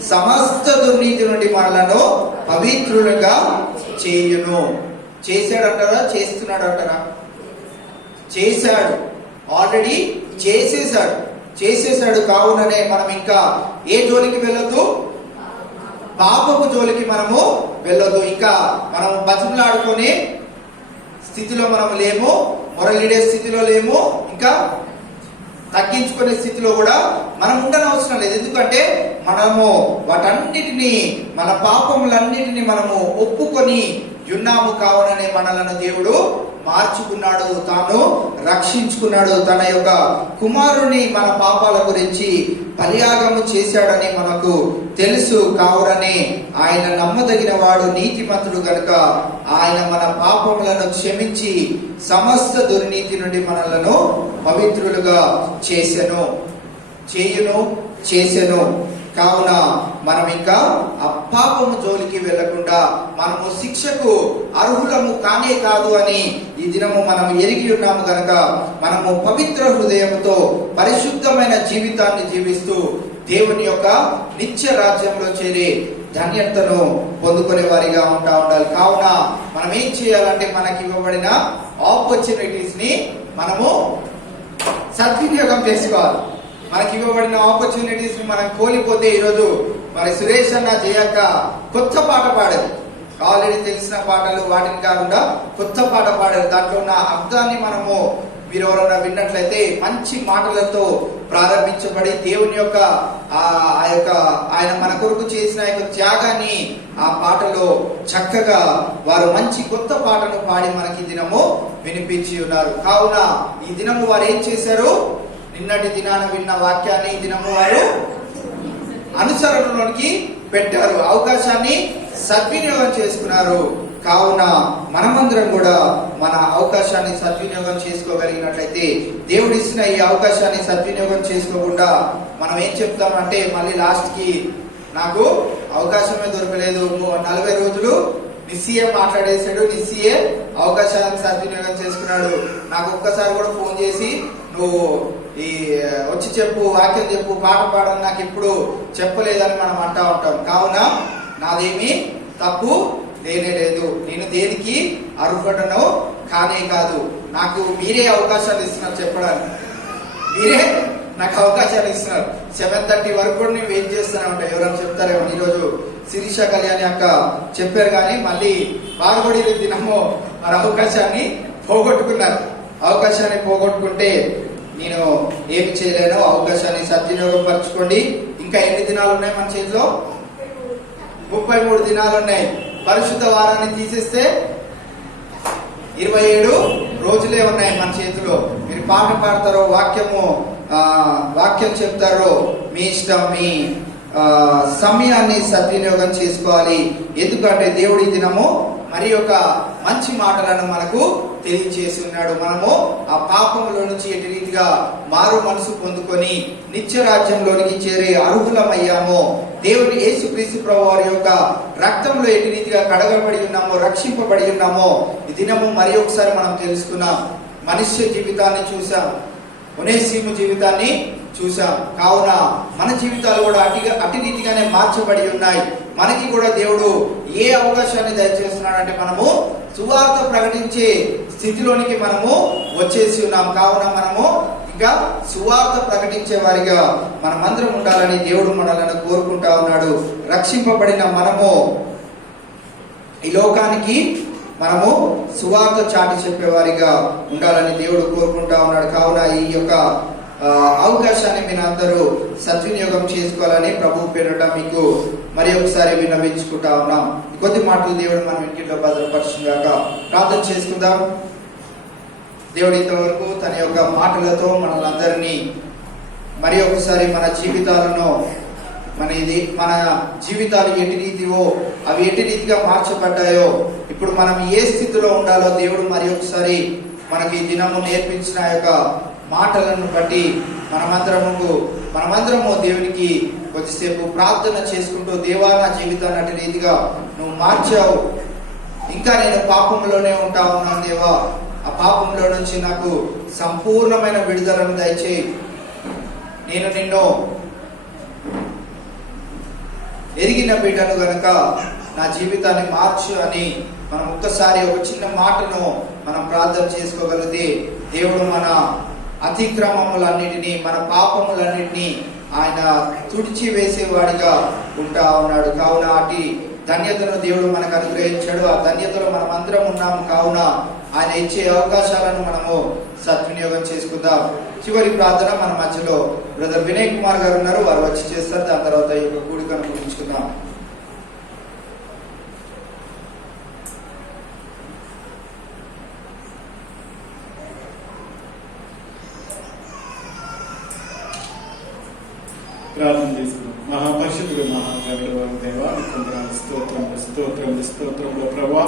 సమస్త దుర్నీతి నుండి మనలను పవిత్రులుగా చేయును. చేశాడంటారా? చేస్తున్నాడు అంటారా? చేశాడు, ఆల్రెడీ చేసేశాడు. కావుననే మనం ఇంకా ఏ జోలికి వెళ్ళొద్దు? పాపపు జోలికి మనము వెళ్ళొద్దు. ఇంకా మనము బతిమలాడుకునే స్థితిలో మనం లేము, మొరలిడే స్థితిలో లేము, ఇంకా తగ్గించుకునే స్థితిలో కూడా మనం ఉండనవసరం లేదు. ఎందుకంటే మనము వాటన్నిటినీ, మన పాపములన్నిటినీ మనము ఒప్పుకొని ఉన్నాము. కావుననే మనలను దేవుడు మార్చుకున్నాడు, తాను రక్షించుకున్నాడు. తన యొక్క కుమారుని మన పాపాల గురించి బలియాగము చేశాడని మనకు తెలుసు. కావుననే ఆయన నమ్మదగిన వాడు, నీతిమంతుడు గనుక ఆయన మన పాపములను క్షమించి సమస్త దుర్నీతి నుండి మనలను పవిత్రులుగా చేయును. చేసెను. కావున మనం ఇంకా ఆ పాపము జోలికి వెళ్లకుండా మనము శిక్షకు అర్హులము కానే కాదు అని ఈ దినము మనం ఎరిగి ఉన్నాము గనక మనము పవిత్ర హృదయముతో పరిశుద్ధమైన జీవితాన్ని జీవిస్తూ దేవుని యొక్క నిత్య రాజ్యంలో చేరి ధన్యతను పొందుకునే వారిగా ఉండాలి. కావున మనం ఏం చేయాలంటే మనకి ఇవ్వబడిన ఆపర్చునిటీస్ ని మనము సద్వినియోగం చేసుకోవాలి. మనకి ఇవ్వబడిన ఆపర్చునిటీస్ ని మనం కోల్పోతే, ఈరోజు మరి సురేష్ అన్న చేయక కొత్త పాట పాడారు. ఆల్రెడీ తెలిసిన పాటలు వాటిని కాకుండా కొత్త పాట పాడారు. దాంట్లో ఉన్న అర్థాన్ని మనము మీరు ఎవరైనా విన్నట్లయితే మంచి మాటలతో ప్రారంభించబడి దేవుని యొక్క ఆయన మన కొరకు చేసిన యొక్క త్యాగాన్ని ఆ పాటలో చక్కగా వారు మంచి కొత్త పాటను పాడి మనకి దినము వినిపించి ఉన్నారు. కావున ఈ దినము వారు ఏం చేశారు? నిన్నటి దినాన విన్న వాక్యాన్ని ఈ దినము వారు అనుసరణలోనికి పెట్టారు, అవకాశాన్ని సద్వినియోగం చేసుకున్నారు. కావున మనమందరం కూడా మన అవకాశాన్ని సద్వినియోగం చేసుకోగలిగినట్లయితే, దేవుడు ఇచ్చిన ఈ అవకాశాన్ని సద్వినియోగం చేసుకోకుండా మనం ఏం చెప్తామంటే, మళ్ళీ లాస్ట్ కి నాకు అవకాశమే దొరకలేదు, 40 రోజులు నిస్సీఏ మాట్లాడేశాడు, నిస్సీఏ అవకాశాన్ని సద్వినియోగం చేసుకున్నాడు, నాకు ఒక్కసారి కూడా ఫోన్ చేసి నువ్వు ఈ వచ్చి చెప్పు, వాక్యం చెప్పు, పాట పాడని నాకు ఇప్పుడు చెప్పలేదని మనం అంటా ఉంటాం. కావున నాదేమీ తప్పు లేనే లేదు, నేను దేనికి అర్హుడను కానే కాదు. నాకు మీరే అవకాశాలు ఇస్తున్నారు చెప్పడానికి, మీరే నాకు అవకాశాలు ఇస్తున్నారు. 7:30 వరకు కూడా నేను వెయిట్ చేస్తూనే ఉంటాను, ఎవరైనా చెప్తారేమో. ఈరోజు శిరీష కళ్యాణి అక్క చెప్పారు, కానీ మళ్ళీ బాగుబడి దినము మరి అవకాశాన్ని పోగొట్టుకున్నారు. అవకాశాన్ని పోగొట్టుకుంటే నేను ఏమి చేయలేను. అవకాశాన్ని సద్వినియోగం పరచుకోండి. ఇంకా ఎన్ని దినాలు ఉన్నాయి మన చేతిలో? 33 దినాలు ఉన్నాయి. పరిశుద్ధ వారాన్ని తీసేస్తే 27 రోజులే ఉన్నాయి మన చేతిలో. మీరు పాట పాడతారో, వాక్యం చెప్తారో మీ ఇష్టం. మీ సమయాన్ని సద్వినియోగం చేసుకోవాలి. ఎందుకంటే దేవుడి దినము మరి ఒక మంచి మాటలను మనకు తెలియజేసి ఉన్నాడు. మనము ఆ పాపంలో నుంచి ఎటు రీతిగా మారు మనసు పొందుకొని నిత్య రాజ్యంలోనికి చేరే అర్హులమయ్యామో, దేవుని యేసుక్రీస్తు ప్రభువు వారి యొక్క రక్తంలో ఎటు రీతిగా కడగబడి ఉన్నామో, రక్షింపబడి ఉన్నామో ఈ దినము మరి ఒకసారి మనం తెలుసుకున్నాం. మనుష్య జీవితాన్ని చూసాం, ఒనేసిము జీవితాన్ని చూసాం. కావున మన జీవితాలు కూడా అటు రీతిగానే మార్చబడి ఉన్నాయి. మనకి కూడా దేవుడు ఏ అవకాశాన్ని దయచేస్తున్నాడు అంటే, మనము సువార్త ప్రకటించే స్థితిలోనికి మనము వచ్చేసి ఉన్నాం. కావున మనము ఇంకా సువార్త ప్రకటించే వారిగా మనమందరం ఉండాలని దేవుడు మనల్ని కోరుకుంటా ఉన్నాడు. రక్షింపబడిన మనము ఈ లోకానికి మనము సువార్త చాటి చెప్పేవారిగా ఉండాలని దేవుడు కోరుకుంటా ఉన్నాడు. కావున ఈ యొక్క అవకాశాన్ని మీరు అందరూ సద్వినియోగం చేసుకోవాలని ప్రభు పేరిట మీకు మరి ఒకసారి విన్నవించుకుంటా ఉన్నాం. కొద్ది మాటలు దేవుడు మనం ఇంటిలో భద్రపరచుగాక. ప్రార్థన చేసుకుందాం. దేవుడి ఇంతవరకు తన యొక్క మాటలతో మనల్ని మరి ఒకసారి మన జీవితాలను మన జీవితాలు ఎటు రీతివో అవి ఎటు రీతిగా మార్చబడ్డాయో, ఇప్పుడు మనం ఏ స్థితిలో ఉండాలో దేవుడు మరి ఒకసారి మనకి దినము నేర్పించిన యొక్క మాటలను బట్టి మనమందరము దేవునికి కొద్దిసేపు ప్రార్థన చేసుకుంటూ, దేవా నా జీవితాన్ని అటు రీతిగా నువ్వు మార్చావు, ఇంకా నేను పాపంలోనే ఉంటా ఉన్నాను దేవా, ఆ పాపంలో నుంచి నాకు సంపూర్ణమైన విడుదలను దయచేయి, నేను నిన్ను ఎరిగిన బిడ్డను గనక నా జీవితాన్ని మార్చు అని మనం ఒక్కసారి ఒక చిన్న మాటను మనం ప్రార్థన చేసుకోగలిగితే, దేవుడు మన అతిక్రమములన్నిటినీ, మన పాపములన్నిటినీ ఆయన తుడిచి వేసేవాడిగా ఉంటా ఉన్నాడు. కావున అటు ధన్యతను దేవుడు మనకు అనుగ్రహించాడు. ఆ ధన్యతలో మనం అందరం ఉన్నాము. కావున ఆయన ఇచ్చే అవకాశాలను మనము సద్వినియోగం చేసుకుందాం. చివరి ప్రార్థన మన మధ్యలో బ్రదర్ వినయ్ కుమార్ గారు ఉన్నారు, వారు వచ్చి చేస్తారు. దాని తర్వాత ఈ యొక్క కూడికను ముగించుకుందాం. ప్రార్థన చేసుకున్నాం. మహాపరిషుడు మహాగరుడు దేవా, స్తోత్రములు ప్రభా.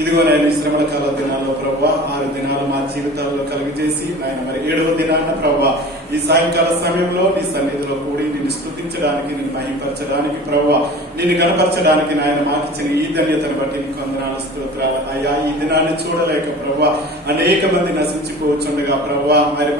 ఇదిగో నేను శ్రమల కాల దినాల్లో ప్రభా 6 దినాలు మా జీవితాల్లో కలిగజేసి ఆయన మరి 7వ దినాన్న ప్రభా ఈ సాయంకాల సమయంలో నీ సన్నిధిలో కూడి నిన్ను స్తుతించడానికి, నిన్ను మహిమపరచడానికి ప్రభువా, నిన్ను కనపరచడానికి నాయన మాకు ఇచ్చిన ఈ ధన్యతను బట్టి నీకు వందనాలు, స్తోత్రాలు అయ్యా. ఈ దినాన్ని చూడలేక ప్రభువా అనేక మంది నశించిపోవచ్చుండగా ప్రభువా, మరి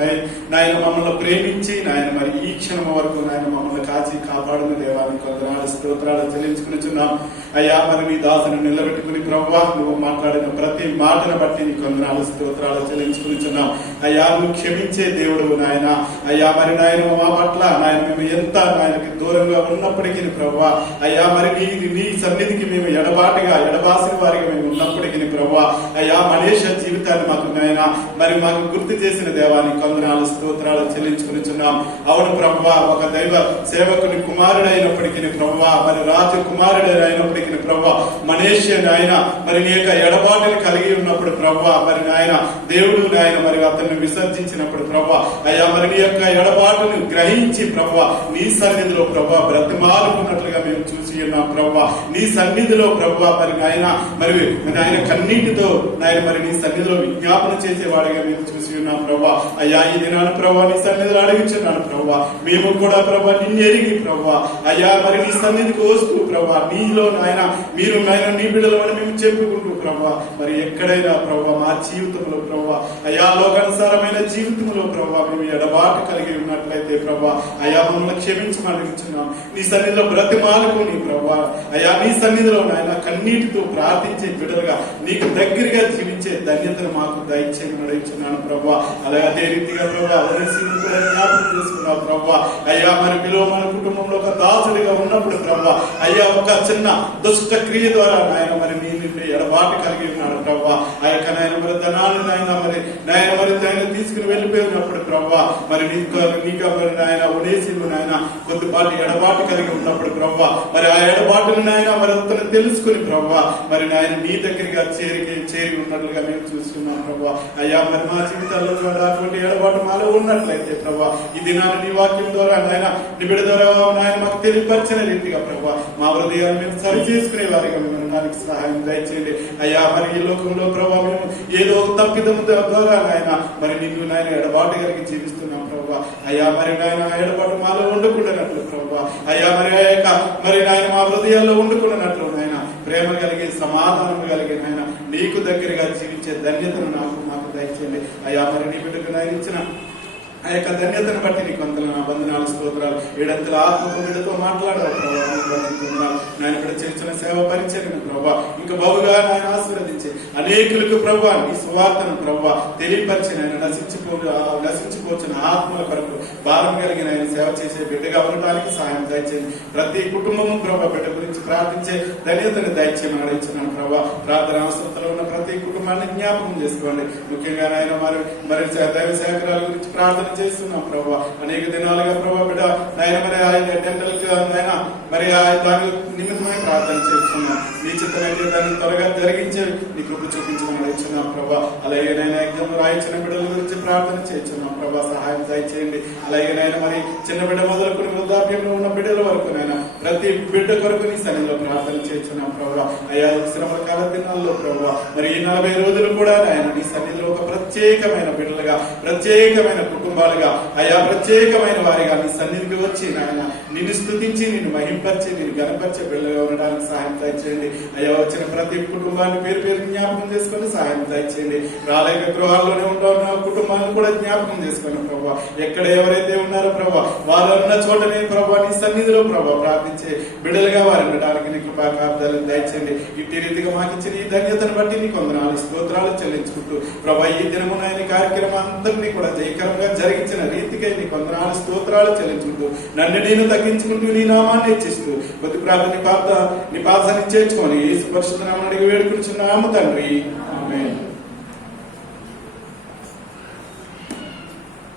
నాయన మమ్మల్ని ప్రేమించి నాయన మరి ఈ క్షణం వరకు నాయన మమ్మల్ని కాచి కాపాడిన దేవానికి వందనాలు, స్తోత్రాలు చెల్లించుకునిచున్నాం అయ్యా. మరి నీ దాసును నిలబెట్టుకుని ప్రభువా నువ్వు మాట్లాడిన ప్రతి మాటను బట్టి నీకు వందనాలు, స్తోత్రాలు చెల్లించుకునిచున్నాం అయ్యా. నువ్వు క్షమించే దేవుడు నాయన అయ్యా. మరి నాయన మా పట్ల నాయన మేము ఎంత నాయనకి దూరంగా ఉన్నప్పటికీ ప్రభువా అయ్యా, మరి నీ సన్నిధికి మేము ఎడబాసిన వారిగా మేము ఉన్నప్పటికీ ప్రభువా అయ్యా, మనేష జీవితాన్ని మాకు నాయన మరి మాకు గుర్తు చేసిన దేవానికి వందనాలు, స్తోత్రాలు చెల్లించుకునిచున్నాం. అవును ప్రభువా, ఒక దైవ సేవకుని కుమారుడైనప్పటికీ ప్రభువా, మరి రాజు కుమారుడైనప్పటికీ ప్రభువా మనేష నాయన మరి నీ యొక్క ఎడబాటుని కలిగి ఉన్నప్పుడు ప్రభువా, మరి నాయన దేవుడు నాయన మరి అతన్ని విసర్జించినప్పుడు ప్రభువా అయ్యా, మరి నీ యొక్క ఎడబాటును గ్రహించి ప్రభువా నీ సన్నిధిలో ప్రభువా బ్రతిమాలుకున్నట్లుగా మేము చూసి ఉన్నాం ప్రభువా. నీ సన్నిధిలో ప్రభువా మరి నాయన మరి నాయన కన్నీటితో నాయన మరి నీ సన్నిధిలో విజ్ఞాపన చేసేవాడిగా మేము చూసి ఉన్నాం ప్రభువా అయ్యా. ఈ దినాన్ని ప్రభువా నీ సన్నిధిలో అడిగించున్నాను ప్రభువా, మేము కూడా ప్రభువా నిన్ను ఎరిగి ప్రభువా అయ్యా మరి నీ సన్నిధికి వస్తూ ప్రభువా నీలో నాయన మీరు నాయన నీ బిడ్డలు అని మేము చెప్పుకుంటూ ప్రభువా మరి ఎక్కడైనా ప్రభువా మా జీవితంలో ప్రభువా అయ్యా లోకానుసారమైన జీవితంలో ప్రభువా మేము ఎడబాటు కలిగి ఉన్నట్లయితే ప్రభువా అయ్యా మమ్మల్ని క్షమించమని అడుగుతున్నాం. నీ సన్నిధిలో బ్రతిమాలుకుని ప్రభువా అయ్యా నీ సన్నిధిలో నాయన కన్నీటితో ప్రార్థించే బిడ్డలుగా నీకు దగ్గరగా జీవించే ధన్యతను మాకు దయచేయమని అడుగుతున్నాను ప్రభువా. అలాగే అదే రీతిగా ప్రభువా కూడా జ్ఞాపకం చేసుకున్నావు ప్రభువా అయ్యా. మరి మీలో మన కుటుంబంలో ఒక దాసుడిగా ఉన్నప్పుడు ప్రభువా అయ్యా ఒక చిన్న దుష్ట క్రియ ద్వారా నాయన మరి నీ నుండి ఎడబాటు కలిగి ఉన్నాడు ప్రభువా. ఆ యొక్క నాయన మరి ధనాన్ని నాయన మరి తీసుకుని వెళ్ళిపోయినప్పుడు ప్రభువా మరి నీకు మరి నాయన ఉనేసిలు నాయన కొద్దిపాటి ఎడబాటు కలిగి ఉన్నప్పుడు ప్రభువా మరి ఆ ఎడబాటును నాయన మరి అతను తెలుసుకుని ప్రభువా మరి నాయన నీ దగ్గరగా చేరి ఉన్నట్లుగా మేము చూస్తున్నాం ప్రభువా అయ్యా. మరి మా జీవితాల్లో కూడా అటువంటి ఎడబాటు మాలో ఉన్నట్లయితే ప్రభువా ఈ దినాన్ని నీ వాక్యం ద్వారా నాయన నీ బిడ్డ ద్వారా నాయన మాకు తెలియపరిచిన రీతిగా ప్రభువా మా హృదయాన్ని మేము సరి చేసుకునే వారిగా మేము ఉండడానికి సహాయం దయచేయండి అయ్యా. మరి ఈ లోకంలో ప్రభావ మేము ఏదో తప్పిదం ద్వారా నాయన మరి నిన్ను నాయన ఎడబాటు కలిగి జీవిస్తున్నాం ప్రభావ అయ్యా. మరి నాయన ఎడబాటు మాలో ఉండకుండానట్లు ప్రభావ అయ్యా. మరి ఆ యొక్క మరి నాయన మా హృదయాల్లో ఉండకుండానట్లు నాయన ప్రేమ కలిగి సమాధానం కలిగి నాయన నీకు దగ్గరగా జీవించే ధన్యతను మాకు దయచేయండి అయ్యా. మరి నీ బిడ్డకు నాయన ఇచ్చిన ఆ యొక్క ధన్యతను బట్టి నీకు వందనాలు, స్తోత్రాలు. ఏడంతల ఆత్మకు బిడ్డతో మాట్లాడావు ప్రభావ, నాయన బిడ్డ చేసిన సేవ పరిచయం ప్రభావ ఇంకా బహుగా నాయన ఆశీర్వదించి అనేకులకు ప్రభావ నీ సువార్తను ప్రభావ తెలియపరిచి నాయన నశించిపోచిన ఆత్మల కొరకు భారం కలిగిన ఆయన సేవ చేసే బిడ్డగా ఉండటానికి సహాయం దయచేయండి. ప్రతి కుటుంబము ప్రభావ బిడ్డ గురించి ప్రార్థించే ధన్యతను దయచేయమని అడిగిస్తున్నాను ప్రభావ. ప్రార్థన అవసరంలో ఉన్న ప్రతి కుటుంబాన్ని జ్ఞాపకం చేసుకోండి. ముఖ్యంగా నాయన మరి దైవ సేవకురాల గురించి ప్రార్థన చేస్తున్నాం ప్రభావ. అనేక దినాలుగా ప్రభావ బిడ్డ నాయన మరి ఆయన డెంటల్ నాయన మరి దాని నిమిత్తమై ప్రార్థన చేస్తున్నాం. నీ చిత్తమైతే దాన్ని త్వరగా జరిగించే నీ కృప చూపించమని అడుగుతున్నాం ప్రభావ. అలాగే నేను ఎగ్జామ్ రాయించిన బిడ్డల గురించి ప్రార్థన చేస్తున్నాం ప్రభావ, సహాయం దయచేయండి. అలాగే నేను మరి చిన్న బిడ్డ మొదలుకొని వృద్ధాప్యంలో ఉన్న బిడ్డల వరకు నైనా ప్రతి బిడ్డ కొరకు నీ సన్నిధిలో ప్రార్థన చేస్తున్నాం ప్రభావ. అయ్యా శ్రమల కాల దినాల్లో ప్రభావ మరి ఈ 40 రోజులు కూడా ఆయన నీ సన్నిధిలో ఒక ప్రత్యేకమైన బిడ్డలుగా ప్రత్యేకమైన కుటుంబాలుగా అయ్యా ప్రత్యేకమైన వారిగా నీ సన్నిధికి వచ్చి నాయన నిన్ను స్తుతించి నిన్ను మహింపరిచి నిన్ను గణపరిచే బిడ్డలుగా ఉండడానికి సహాయం దయచేయండి. అయ్యా వచ్చిన ప్రతి కుటుంబాన్ని పేరు పేరు జ్ఞాపకం చేసుకుని సహాయం దయచేయండి. రాలేక గృహాల్లోనే ఉంటున్న కుటుంబాలను కూడా జ్ఞాపకం చేసుకోండి ప్రభావ. ఎక్కడ ఎవరైతే ఉన్నారో ప్రభావ వారు ఉన్న చోటనే ప్రభావ నీ సన్నిధిలో ప్రభావ ప్రార్థించే బిడ్డలుగా వారు ఉండడానికి నీ కృపాకార్యాలు దయచేయండి. ఇట్టి రీతిగా మాకు ఇచ్చిన ఈ ధన్యతను బట్టి నీకు వందనాలు స్తోత్రాలు చెల్లించుకుంటూ ప్రభావ ఈ దినమున ఈ కార్యక్రమం అందరినీ కూడా జయకరంగా జరిగించిన రీతిగా నీకు వందనాలు స్తోత్రాలు చెల్లించుకుంటూ నన్ను నేను తగ్గించుకుంటూ నీ నామాన్ని ఇచ్చిస్తూ కొద్ది ప్రార్థన నీ పాదాన్ని చేర్చుకొని యేసు పరిశుద్ధ నామమున అడిగి వేడుకుంటున్నాము తండ్రి, ఆమేన్.